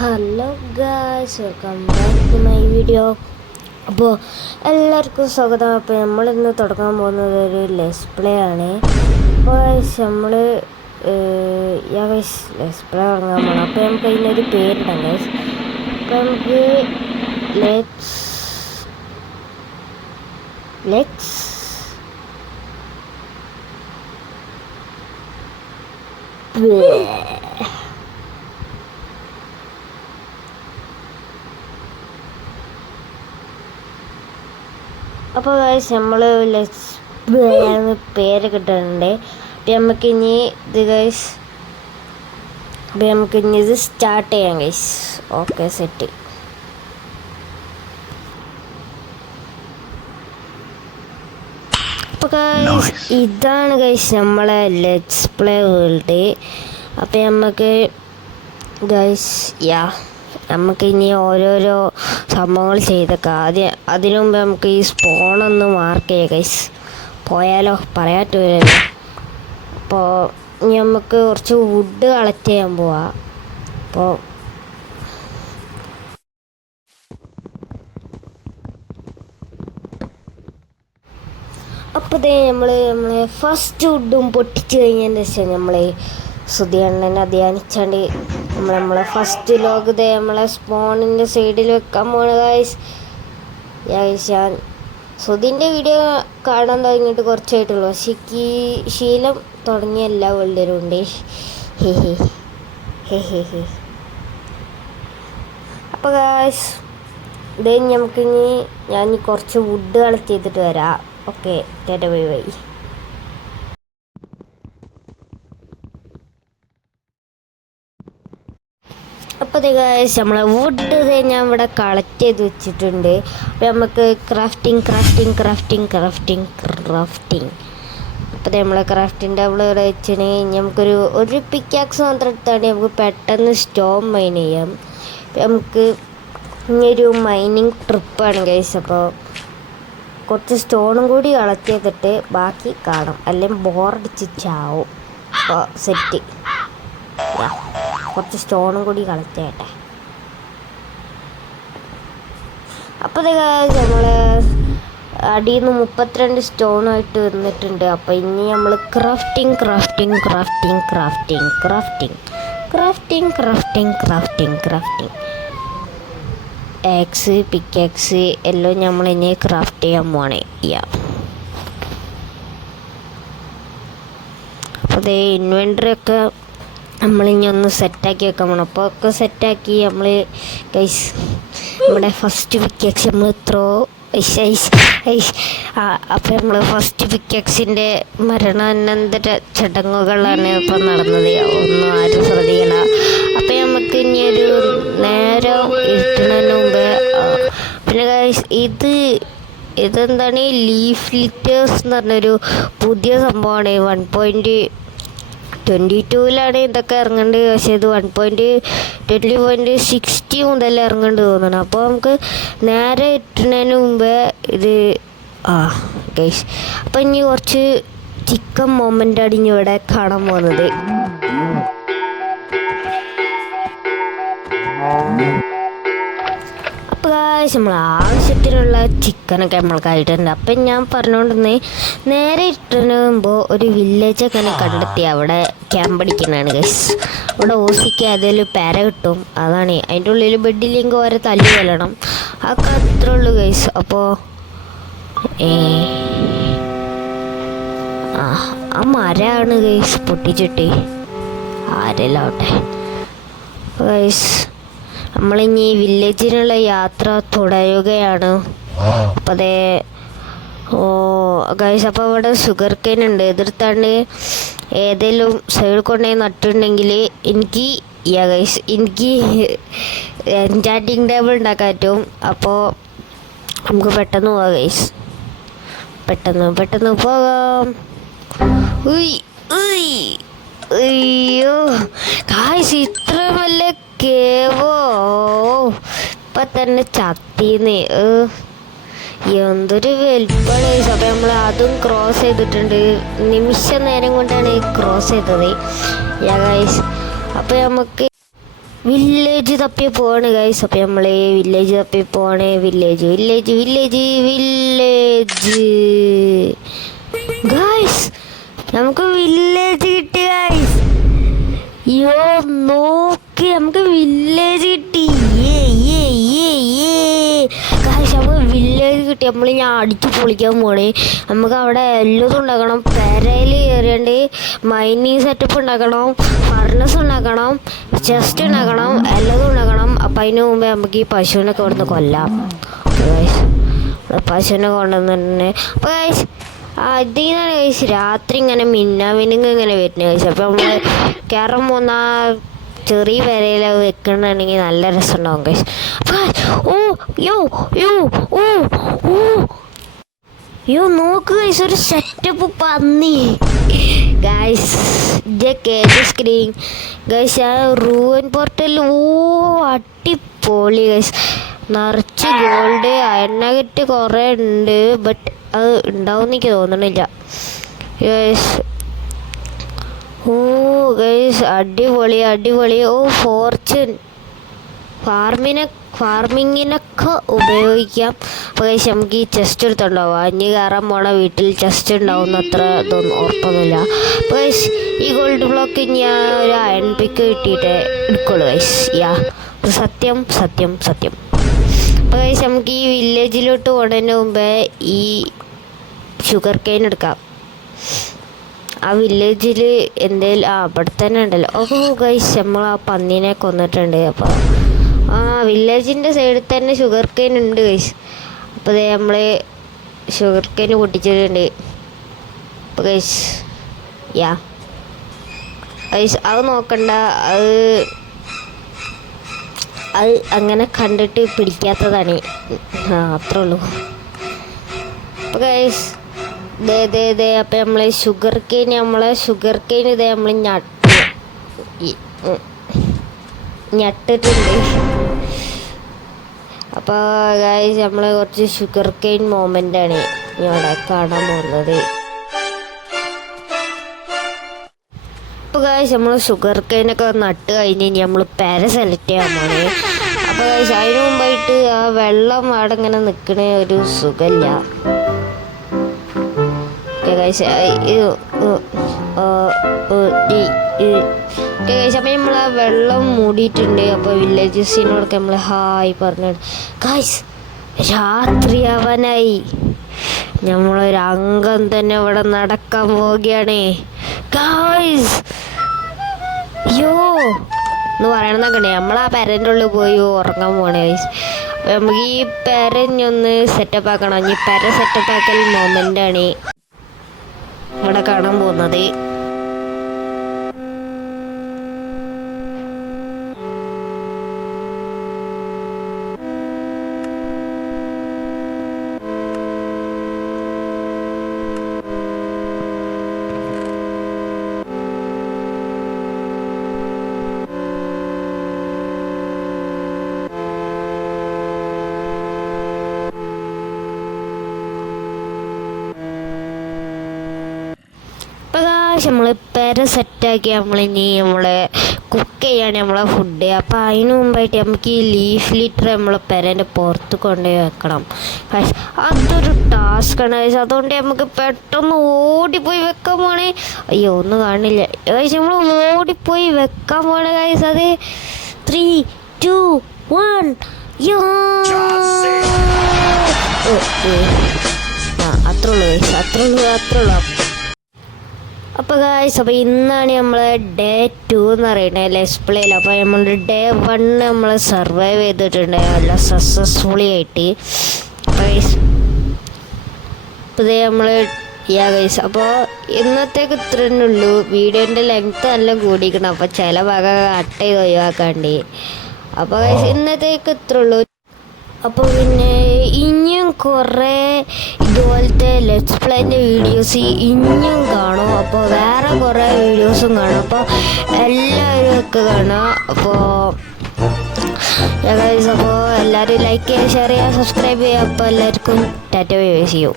Hello guys, welcome back to my video. അപ്പോൾ എല്ലാവർക്കും സ്വാഗതം. അപ്പോൾ നമ്മളിന്ന് തുടങ്ങാൻ പോകുന്നത് ഒരു ലെസ് പ്ലേ ആണ്. അപ്പോൾ നമ്മൾ ലെസ് പ്ലേ തുടങ്ങാൻ പോകണം. അപ്പോൾ നമുക്ക് അതിനൊരു പേരിടാം ഗൈസ്. അപ്പോൾ നമുക്ക് ലെറ്റ്സ് അപ്പോൾ ഗൈസ് നമ്മൾ ലെറ്റ്സ് പേര് കിട്ടുന്നുണ്ട്. അപ്പം നമുക്കിനി ഇത് സ്റ്റാർട്ട് ചെയ്യാം ഗൈസ്. Okay, set. അപ്പോൾ ഗൈസ് ഇതാണ് ഗൈസ് നമ്മളെ ലെറ്റ്സ് പ്ലേ വേൾഡ്. അപ്പം നമുക്ക് ഗൈസ് നമുക്കിനി ഓരോരോ സംഭവങ്ങൾ ചെയ്തേക്കാം. അതിനു മുമ്പ് നമുക്ക് ഈ സ്പോണൊന്ന് മാർക്ക് ചെയ്യാം ഗൈസ്. പോയാലോ, പറയാറ്റില്ലല്ലോ. അപ്പോൾ ഇനി നമുക്ക് കുറച്ച് വുഡ് കളക്ട് ചെയ്യാൻ പോവാം. അപ്പോൾ നമ്മളെ ഫസ്റ്റ് വുഡും പൊട്ടിച്ച് കഴിഞ്ഞതിന് ശേഷം നമ്മളെ സുധിയണ്ണനെ ധ്യാനിച്ചാണ്ട് നമ്മളെ ഫസ്റ്റ് ലോഗ് നമ്മളെ സ്പോണിൻ്റെ സൈഡിൽ വെക്കാൻ പോണ ഗൈസ്. ഞാൻ സുധിൻ്റെ വീഡിയോ കാണാൻ തുടങ്ങിയിട്ട് കുറച്ചായിട്ടുള്ളൂ. പക്ഷേ ശീലം തുടങ്ങിയ എല്ലാ വേൾഡരും ഉണ്ട്. അപ്പോൾ ഗൈസ് ഇത് ഞാൻ കുറച്ച് വുഡ് കളക്ട് ചെയ്തിട്ട് വരാം. Okay, bye bye. അപ്പോൾ ഗൈസ് നമ്മളെ വുഡ് ഞാൻ ഇവിടെ കളക്ട് ചെയ്ത് വെച്ചിട്ടുണ്ട്. അപ്പോൾ നമുക്ക് ക്രാഫ്റ്റിംഗ്. അപ്പോൾ നമ്മളെ ക്രാഫ്റ്റിംഗ് ടേബിൾ ഇവിടെ വെച്ചിട്ടുണ്ടെങ്കിൽ നമുക്കൊരു പിക്കാക്സ് മാത്രം എടുത്താണ്ട് നമുക്ക് പെട്ടെന്ന് സ്റ്റോൺ മൈൻ ചെയ്യാം. നമുക്ക് ഇനിയൊരു മൈനിങ് ട്രിപ്പാണ് ഗൈസ്. അപ്പോൾ കുറച്ച് സ്റ്റോണും കൂടി കളക്ട് ചെയ്തിട്ട് ബാക്കി കാണാം, അല്ലെങ്കിൽ ബോറടിച്ച് ചാവും. അപ്പോൾ സെറ്റ്. കുറച്ച് സ്റ്റോണും കൂടി കളക്ട് ചെയ്യട്ടെ. അപ്പോൾ നമ്മൾ അടിയിൽ നിന്ന് 32 സ്റ്റോണായിട്ട് വന്നിട്ടുണ്ട്. അപ്പോൾ ഇനി നമ്മൾ ക്രാഫ്റ്റിംഗ്. ആക്സ്, പിക്കാക്സ് എല്ലാം നമ്മൾ ഇനി ക്രാഫ്റ്റ് ചെയ്യാൻ പോവാണ്. അപ്പോൾ ഇൻവെൻറ്ററി ഒക്കെ നമ്മളിനി ഒന്ന് സെറ്റാക്കി വെക്കാൻ പോകണം. അപ്പോൾ ഒക്കെ സെറ്റാക്കി നമ്മൾ ഗൈസ് നമ്മുടെ ഫസ്റ്റ് പിക്കാക്സ് നമ്മൾ അപ്പോൾ നമ്മൾ ഫസ്റ്റ് പിക്കാക്സിൻ്റെ മരണാനന്തര ചടങ്ങുകളാണ് ഇപ്പം നടന്നത്. ഒന്നും ആരും ശ്രദ്ധിക്കണ. അപ്പം നമുക്ക് ഇനി ഒരു നേരം ഇരുട്ടുന്നതിന് മുമ്പ് പിന്നെ ഗൈസ് ഇതെന്താണ് ലീഫ് ലിറ്റേഴ്സ് എന്ന് പറഞ്ഞൊരു പുതിയ സംഭവമാണ്. 1.22 ഇതൊക്കെ ഇറങ്ങുന്നുണ്ട്. പക്ഷേ ഇത് 1.20.60 മുതൽ ഇറങ്ങുന്നുണ്ട് തോന്നുന്നു. അപ്പോൾ നമുക്ക് നേരെ ഇട്ടുന്നതിന് മുമ്പേ ഇത് ഗൈസ്. അപ്പം ഇനി കുറച്ച് ചിക്കൻ മൊമെൻ്റാണ് ഇനി ഇവിടെ കാണാൻ പോകുന്നത്. അപ്പോൾ നമ്മൾ ആവശ്യത്തിനുള്ള ചിക്കനൊക്കെ നമ്മൾക്കായിട്ടുണ്ട്. അപ്പം ഞാൻ പറഞ്ഞുകൊണ്ടിരുന്നത് നേരെ ഇട്ടുമ്പോൾ ഒരു വില്ലേജൊക്കെ കണ്ടെത്തി അവിടെ ക്യാമ്പ് അടിക്കുന്നതാണ് ഗൈസ്. അവിടെ ഓസിക്ക് അതിൽ പെര കിട്ടും. അതാണ് അതിൻ്റെ ഉള്ളിൽ ബെഡില്ലെങ്കിൽ ഓരോ തല്ലി കൊല്ലണം. അതൊക്കെ അത്രേ ഉള്ളൂ ഗൈസ്. അപ്പോൾ ആ മരമാണ് ഗൈസ് പൊട്ടിച്ചിട്ട് ആരെല്ലാവട്ടെ. ഗൈസ് നമ്മളിനി വില്ലേജിനുള്ള യാത്ര തുടരുകയാണ്. അപ്പോൾ ഗൈസ് അപ്പോൾ ഇവിടെ ഷുഗർ കെയിൻ ഉണ്ട്. എതിർത്താണ്ട് ഏതെങ്കിലും സൈഡിൽ കൊണ്ടുപോയി നട്ടിട്ടുണ്ടെങ്കിൽ എനിക്ക് എൻചാൻറ്റിങ് ടേബിൾ ഉണ്ടാക്കാൻ പറ്റും. അപ്പോൾ നമുക്ക് പെട്ടെന്ന് പോകാം ഗൈസ്. പെട്ടെന്ന് പോകാം. അയ്യോ ഗൈസ്, ഇത്ര വല്ല കേവോ ഇപ്പം തന്നെ ചത്തീന്ന്. എന്തൊരു വലിപ്പാണ്. അപ്പോൾ നമ്മൾ അതും ക്രോസ് ചെയ്തിട്ടുണ്ട്. നിമിഷ നേരം കൊണ്ടാണ് ക്രോസ് ചെയ്തത് ഗൈസ്. അപ്പോൾ നമുക്ക് വില്ലേജ് തപ്പി പോവാണ് ഗൈസ്. അപ്പം നമ്മൾ വില്ലേജ് തപ്പി പോവാണ്. വില്ലേജ് ഗൈസ്, നമുക്ക് വില്ലേജ് കിട്ടി ഗൈസ്. യോ നോക്കി, നമുക്ക് വില്ലേജ് കിട്ടി. ഗൈസ് നമുക്ക് വില്ലേജ് കിട്ടി. നമ്മൾ ഞാൻ അടിച്ചു പൊളിക്കാൻ പോണേ. നമുക്ക് അവിടെ എല്ലതും ഉണ്ടാക്കണം. പെരയിൽ കയറിയാണ്ട് മൈനിങ് സെറ്റപ്പ് ഉണ്ടാക്കണം, ഫർണസ് ഉണ്ടാക്കണം, ചെസ്റ്റ് ഉണ്ടാക്കണം, എല്ലതും ഉണ്ടാക്കണം. അപ്പം അതിന് മുമ്പേ നമുക്ക് ഈ പശുവിനൊക്കെ ഇവിടുന്ന് കൊല്ലാം. പശുവിനെ കൊണ്ടുവന്നിട്ടുണ്ട്. അപ്പോൾ ഗൈസ് അതിനാണ് കഴിച്ച് രാത്രി ഇങ്ങനെ മിന്നുങ്ങ് ഇങ്ങനെ വരുന്നത് കഴിച്ചു. അപ്പം നമ്മൾ കയറാൻ പോകുന്ന ചെറിയ പെരയിൽ വെക്കണമെങ്കിൽ നല്ല രസമുണ്ടാവും കഴിച്ച്. യോ നോക്ക് കഴിച്ച്, ഒരു സെറ്റപ്പ് പന്നി ഗൈസ്. സ്ക്രീൻ ഗൈസ്, ആ റൂവൻ പോർട്ടൽ അടിപൊളി ഗൈസ്. നിറച്ച് ഗോൾഡ് അയണ്ണകറ്റ് കുറേ ഉണ്ട്. ബട്ട് അത് ഉണ്ടാവും എനിക്ക് തോന്നണില്ല ഗൈസ്. ഗൈസ് അടിപൊളി. ഫോർച്യൂൺ ഫാർമിങ്ങിനൊക്കെ ഉപയോഗിക്കാം. അപ്പോൾ ഗൈസ് നമുക്ക് ഈ ചെസ്റ്റ് എടുത്തുണ്ടാവും. അഞ്ഞ് കയറാൻ പോണ വീട്ടിൽ ചെസ്റ്റ് ഉണ്ടാവുന്ന അത്ര ഇതൊന്നും ഉറപ്പൊന്നുമില്ല. അപ്പോൾ ഗൈസ് ഈ ഗോൾഡ് ബ്ലോക്ക് ഞാൻ ഒരു അയൺ പിക്ക് കിട്ടിയിട്ട് എടുക്കുള്ളൂ ഗൈസ്. സത്യം. അപ്പോൾ ഗൈസ് നമുക്ക് ഈ വില്ലേജിലോട്ട് പോകുന്നതിന് മുമ്പേ ഈ ഷുഗർ കെയിൻ എടുക്കാം. ആ വില്ലേജിൽ എന്തേലും അവിടെ തന്നെ ഉണ്ടല്ലോ. ഗൈസ് നമ്മൾ ആ പന്നീനെ കൊന്നിട്ടുണ്ട്. അപ്പോൾ വില്ലേജിൻ്റെ സൈഡിൽ തന്നെ ഷുഗർ കെയിൻ ഉണ്ട് ഗൈസ്. അപ്പോൾ അതേ നമ്മൾ ഷുഗർ കെയിൻ പൊട്ടിച്ചിട്ടുണ്ട്. അപ്പോൾ ഗൈസ് അത് നോക്കണ്ട, അത് അങ്ങനെ കണ്ടിട്ട് പിടിക്കാത്തതാണ്. അത്രേ ഉള്ളൂ. അപ്പോൾ ഗൈസ് അപ്പം നമ്മൾ ഷുഗർ കെയിൻ ഇതേ നമ്മൾ ഞട്ടിട്ടുണ്ട്. അപ്പോൾ ഗൈസ് നമ്മൾ കുറച്ച് ഷുഗർ കെയിൻ മൊമെൻ്റാണ് ഇവിടെ കാണാൻ പോകുന്നത്. അപ്പോൾ ഗൈസ് നമ്മൾ ഷുഗർ കെയിനൊക്കെ നട്ട് കഴിഞ്ഞ് നമ്മൾ പെര സെലക്ട് ചെയ്യാൻ പോണേ. അപ്പോൾ ഗൈസ് അതിന് മുമ്പായിട്ട് ആ വെള്ളം അവിടെ ഇങ്ങനെ നിൽക്കണ ഒരു സുഖമില്ല ഗൈസ്. അപ്പം നമ്മൾ ആ വെള്ളം മൂടിയിട്ടുണ്ട്. അപ്പോൾ വില്ലേജസിനോടൊക്കെ നമ്മൾ ഹായ് പറഞ്ഞു. ഗൈസ് രാത്രിയാവാനായി. നമ്മളൊരു അംഗം തന്നെ ഇവിടെ നടക്കാൻ പോവുകയാണ് ഗൈസ്. എന്ന് പറയണമെന്നൊക്കെ നമ്മൾ ആ പെരൻ്റെ ഉള്ളിൽ പോയി ഉറങ്ങാൻ പോണേ ഗൈസ്. അപ്പം നമുക്ക് ഈ പെരഞ്ഞൊന്ന് സെറ്റപ്പ് ആക്കണം. ഈ പെര സെറ്റപ്പ് ആക്കൽ മൊമെൻ്റാണ് ഇവിടെ കാണാൻ പോകുന്നത്. നമ്മൾ പെര സെറ്റാക്കി നമ്മളിനി കുക്ക് ചെയ്യാണ് നമ്മളെ ഫുഡ്. അപ്പോൾ അതിന് മുമ്പായിട്ട് നമുക്ക് ഈ ലീഫ് ലിറ്റർ നമ്മളെ പെരേൻ്റെ പുറത്ത് കൊണ്ടുപോയി വെക്കണം. അതൊരു ടാസ്ക്കാണ് ഗൈസ്. അതുകൊണ്ട് നമുക്ക് പെട്ടെന്ന് ഓടിപ്പോയി വെക്കാൻ പോണേ. അയ്യോ ഒന്നും കാണില്ല ഗൈസ്. നമ്മൾ ഓടിപ്പോയി വെക്കാൻ പോണേ ഗൈസ്. അത് 3, 2, 1 അത്രേ ഉള്ളൂ ഗൈസ്. അത്രേ ഉള്ളൂ. അപ്പോൾ ഗൈസ് അപ്പോൾ ഇന്നാണ് നമ്മൾ ഡേ 2 എന്ന് പറയുന്നത് ലെറ്റ്സ് പ്ലേയിൽ. അപ്പോൾ നമ്മൾ ഡേ 1 നമ്മൾ സർവൈവ് ചെയ്തിട്ടുണ്ട് നല്ല സക്സസ്ഫുള്ളി ആയിട്ട് ഗൈസ്. അപ്പോൾ നമ്മൾ ഗൈസ് അപ്പോൾ ഇന്നത്തേക്ക് ഇത്ര തന്നെ ഉള്ളൂ. വീഡിയോൻ്റെ ലെങ്ത്ത് നല്ല കൂടിക്കണം. അപ്പോൾ ചില ഭാഗം കട്ട് ചെയ്ത് ഒഴിവാക്കാണ്ട്. അപ്പോൾ ഗൈസ് ഇന്നത്തേക്ക് ഇത്ര ഉള്ളൂ. അപ്പോൾ പിന്നെ ഇനിയും കുറേ ഇതുപോലത്തെ ലെറ്റ്സ് പ്ലേൻ്റെ വീഡിയോസ് ഇനിയും കാണും. അപ്പോൾ വേറെ കുറേ വീഡിയോസും കാണും. അപ്പോൾ എല്ലാവരും ഒക്കെ കാണാം. അപ്പോൾ എല്ലാവരും ലൈക്ക് ചെയ്യുക, ഷെയർ ചെയ്യുക, സബ്സ്ക്രൈബ് ചെയ്യുക. അപ്പോൾ എല്ലാവർക്കും tata bye bye, see U.